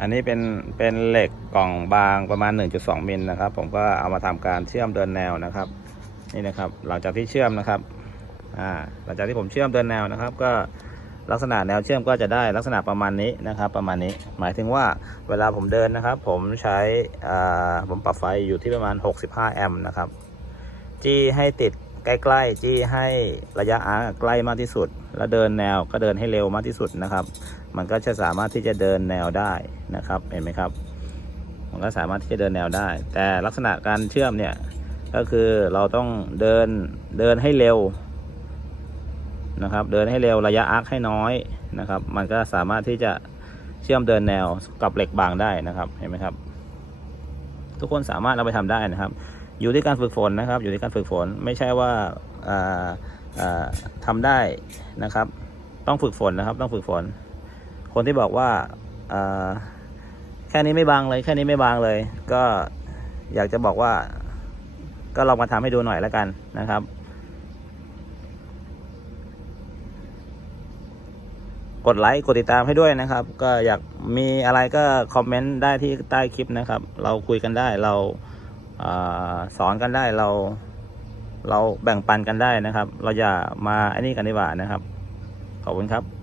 อันนี้เป็นเป็นเหล็กกล่องบางประมาณ 1.2มิลนะครับ ผมก็เอามาทำการเชื่อมเดินแนวนะครับ นี่นะครับหลังจากที่เชื่อมนะครับอ่าหลังจากที่ผมเชื่อมเดินแนวนะครับ ก็ลักษณะแนวเชื่อมก็จะได้ลักษณะประมาณนี้นะครับ ประมาณนี้ หมายถึงว่าเวลาผมเดินนะครับ ผมใช้อ่าผมปรับไฟอยู่ที่ประมาณ 65 แอมป์นะครับจี้ให้ติดใกล้ๆจี้ให้ระยะอาร์ใกล้มากที่สุด แล้วเดินแนวก็เดินให้เร็วมากที่สุดนะครับ มันก็จะสามารถที่จะเดินแนวได้นะครับเห็นไหมครับ มันก็สามารถที่จะเดินแนวได้ แต่ลักษณะการเชื่อมเนี่ยก็คือเราต้องเดินเดินให้เร็วนะครับ เดินให้เร็วระยะอาร์คให้น้อยนะครับ มันก็สามารถที่จะเชื่อมเดินแนวกับเหล็กบางได้นะครับเห็นไหมครับ ทุกคนสามารถเอาไปทำได้นะครับ อยู่ที่การฝึกฝนนะครับ อยู่ที่การฝึกฝนไม่ใช่ว่าอ่าอ่าทำได้นะครับ ต้องฝึกฝนนะครับ ต้องฝึกฝน คนที่บอกว่าแค่นี้ไม่บางเลยแค่นี้ไม่บางเลย ก็อยากจะบอกว่า ก็ลองมาทำให้ดูหน่อยแล้วกันนะครับ กดไลค์กดติดตามให้ด้วยนะครับ ก็อยากมีอะไรก็คอมเมนต์ได้ที่ใต้คลิปนะครับ เราคุยกันได้เราอาสอนกันได้เรา เราแบ่งปันกันได้นะครับ เราอย่ามาไอ้นี่กันดีกว่านะครับ ขอบคุณครับ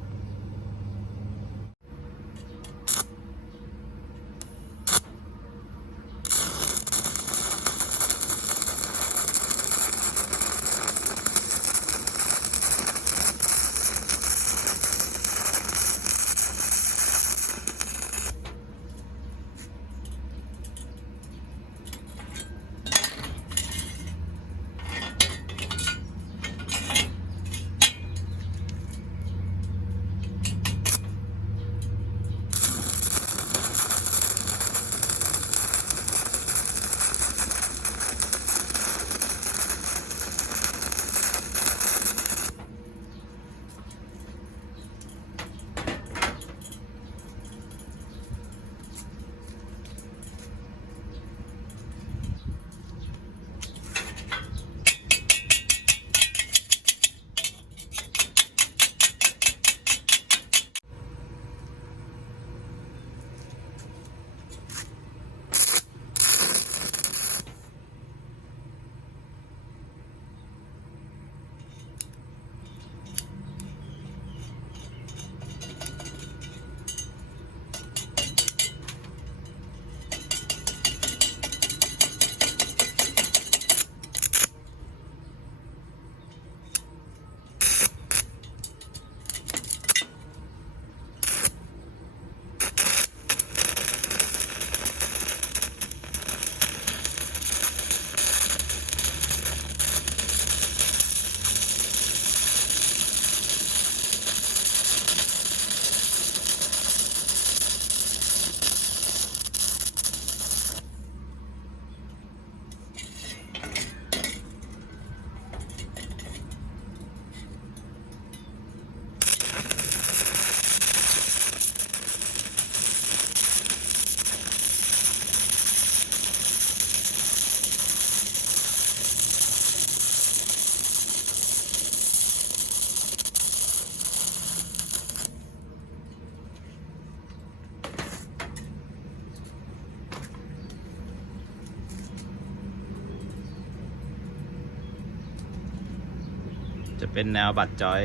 เป็นแนวบัตรจอย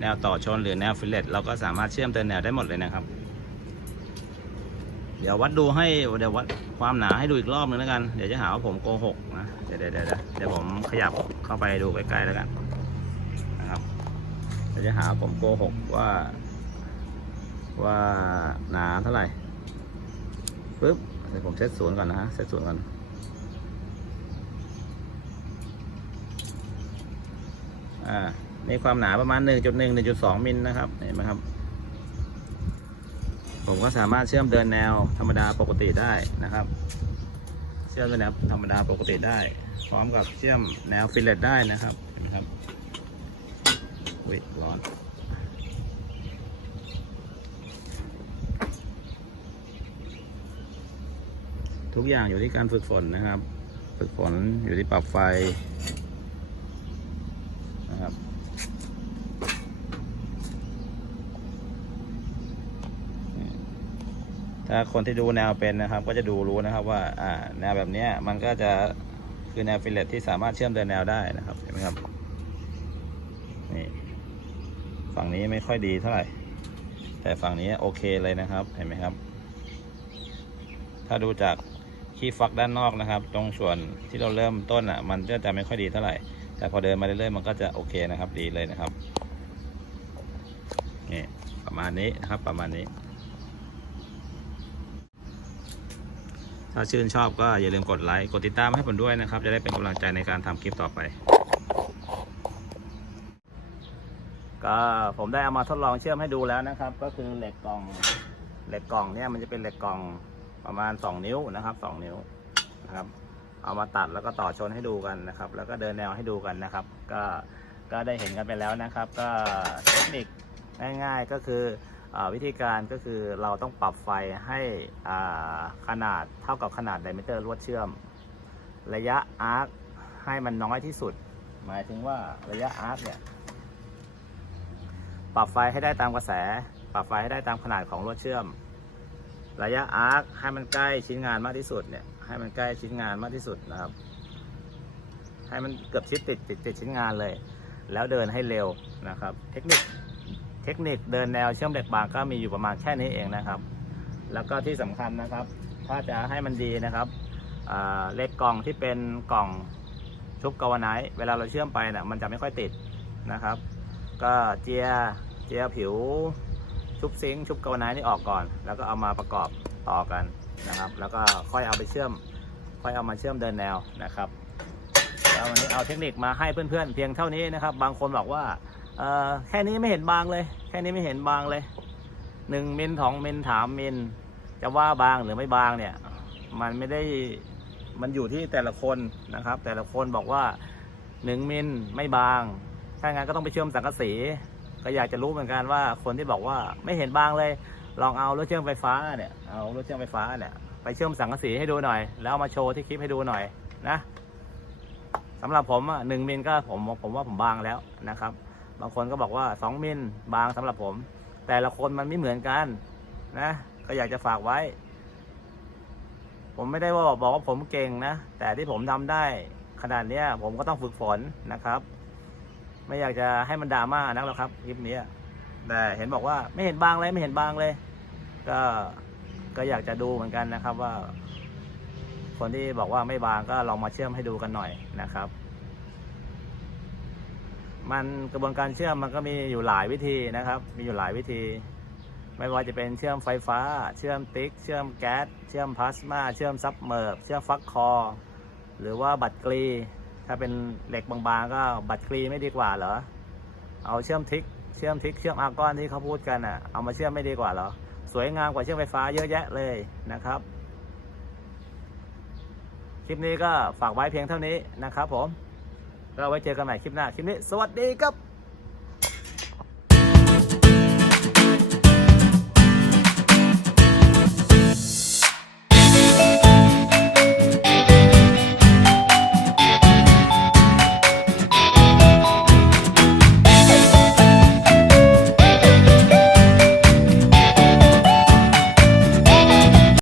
แนวต่อชนหรือแนวฟิลเลตเราก็สามารถเชื่อมเดินแนวได้หมดเลยนะครับ เดี๋ยววัดดูให้เดี๋ยววัดความหนาให้ดูอีกรอบนึงแล้วกัน เดี๋ยวจะหาว่าผมโกหกนะ เดี๋ยวเดี๋ยวเดี๋ยวเดี๋ยวผมขยับเข้าไปดูใกล้ๆแล้วกันนะครับเดี๋ยวจะหาว่าผมโกหกว่า ว่าหนาเท่าไหร่ปึ๊บเดี๋ยวผมเซตศูนย์ก่อนนะฮะเซตศูนย์ก่อน อ่านี่ความหนาประมาณ 1.1 1.2มิลนะครับเห็นไหมครับ ผมก็สามารถเชื่อมเดินแนวธรรมดาปกติได้นะครับ เชื่อมเดินแนวธรรมดาปกติได้ พร้อมกับเชื่อมแนวฟิลเลตได้นะครับเห็นไหมครับอุ้ยร้อนทุกอย่างอยู่ที่การฝึกฝนนะครับ ฝึกฝนอยู่ที่ปรับไฟ นะครับ ถ้าคนที่ดูแนวเป็นนะครับ ก็จะดูรู้นะครับว่าอ่าแนวแบบนี้มันก็จะคือแนวฟิลเลตที่สามารถเชื่อมเดินแนวได้นะครับเห็นไหมครับนี่ฝั่งนี้ไม่ค่อยดีเท่าไหร่ แต่ฝั่งนี้โอเคเลยนะครับเห็นไหมครับ ถ้าดูจากขี้ฟักด้านนอกนะครับ ตรงส่วนที่เราเริ่มต้นอะ มันก็จะไม่ค่อยดีเท่าไหร่ แต่พอเดินมาเรื่อยๆมันก็จะโอเคนะครับ ดีเลยนะครับนี่ประมาณนี้นะครับประมาณนี้ ถ้าชื่นชอบก็อย่าลืมกดไลค์กดติดตามให้ผมด้วยนะครับ จะได้เป็นกำลังใจในการทำคลิปต่อไป ก็ผมได้เอามาทดลองเชื่อมให้ดูแล้วนะครับ ก็คือเหล็กกล่องเหล็กกล่องเนี่ยมันจะเป็นเหล็กกล่องประมาณ 2 นิ้วนะครับ 2 นิ้วนะครับเอามาตัดแล้วก็ต่อชนให้ดูกันนะครับ แล้วก็เดินแนวให้ดูกันนะครับ ก็ก็ได้เห็นกันไปแล้วนะครับ ก็เทคนิคง่าย ๆก็คือ วิธีการก็คือเราต้องปรับไฟให้อ่าขนาดเท่ากับขนาดไดเมเตอร์ลวดเชื่อม ระยะอาร์คให้มันน้อยที่สุด หมายถึงว่าระยะอาร์คเนี่ยปรับไฟให้ได้ตามกระแส ปรับไฟให้ได้ตามขนาดของลวดเชื่อม ระยะอาร์คให้มันใกล้ชิ้นงานมากที่สุดเนี่ยให้มันใกล้ชิ้นงานมากที่สุดนะครับ ให้มันเกือบชิดติดติดติดชิ้นงานเลย แล้วเดินให้เร็วนะครับ เทคนิค เทคนิคเดินแนวเชื่อมเหล็กบางก็มีอยู่ประมาณแค่นี้เองนะครับ แล้วก็ที่สำคัญนะครับ ถ้าจะให้มันดีนะครับเล็กกล่องที่เป็นกล่องชุบกาวไนท์เวลาเราเชื่อมไปนะ่ะมันจะไม่ค่อยติดนะครับ ก็เจียเจียผิวชุบซิงชุบกาวไนท์นี่ออกก่อน แล้วก็เอามาประกอบต่อกันนะครับ แล้วก็ค่อยเอาไปเชื่อม ค่อยเอามาเชื่อมเดินแนวนะครับแล้ววันนี้เอาเทคนิคมาให้เพื่อนๆเพียงเท่านี้นะครับ บางคนบอกว่า แค่นี้ไม่เห็นบางเลย แค่นี้ไม่เห็นบางเลยหนึ่งมิลสองมิลถามมิลจะว่าบางหรือไม่บางเนี่ย มันไม่ได้มันอยู่ที่แต่ละคนนะครับ แต่ละคนบอกว่าหนึ่งมิลไม่บางถ้างั้นก็ต้องไปเชื่อมสังกะสีก็อยากจะรู้เหมือนกันว่าคนที่บอกว่าไม่เห็นบางเลย ลองเอารถเชื่อมไฟฟ้าเนี่ยเอารถเชื่อมไฟฟ้าเนี่ยไปเชื่อมสังกะสีให้ดูหน่อย แล้วมาโชว์ที่คลิปให้ดูหน่อยนะสำหรับผมหนึ่งมิลก็ผมผมว่าผมบางแล้วนะครับ บางคนก็บอกว่าสองมิลบางสำหรับผม แต่ละคนมันไม่เหมือนกัน นะ ก็อยากจะฝากไว้ ผมไม่ได้ว่าบอกว่าผมเก่งนะ แต่ที่ผมทำได้ขนาดเนี้ย ผมก็ต้องฝึกฝนนะครับ ไม่อยากจะให้มันดราม่านักหรอกครับคลิปนี้แต่เห็นบอกว่าไม่เห็นบางเลยไม่เห็นบางเลย ก็ก็อยากจะดูเหมือนกันนะครับว่า คนที่บอกว่าไม่บางก็ลองมาเชื่อมให้ดูกันหน่อยนะครับ มันกระบวนการเชื่อมมันก็มีอยู่หลายวิธีนะครับ มีอยู่หลายวิธี ไม่ว่าจะเป็นเชื่อมไฟฟ้า เชื่อมติ๊ก เชื่อมแก๊ส เชื่อมพลาสมา เชื่อมซับเมิร์บเชื่อมฟักคอ หรือว่าบัตรกรี ถ้าเป็นเหล็กบางๆ ก็บัตรกรีไม่ดีกว่าเหรอ เอาเชื่อมทิก เชื่อมทิก เชื่อมอาร์กอนที่เขาพูดกันอะ เอามาเชื่อมไม่ดีกว่าเหรอ สวยงามกว่าเชื่อมไฟฟ้าเยอะแยะเลยนะครับ คลิปนี้ก็ฝากไว้เพียงเท่านี้นะครับผม ก็ไว้เจอกันใหม่คลิปหน้า คลิปนี้ สวัสดีครับ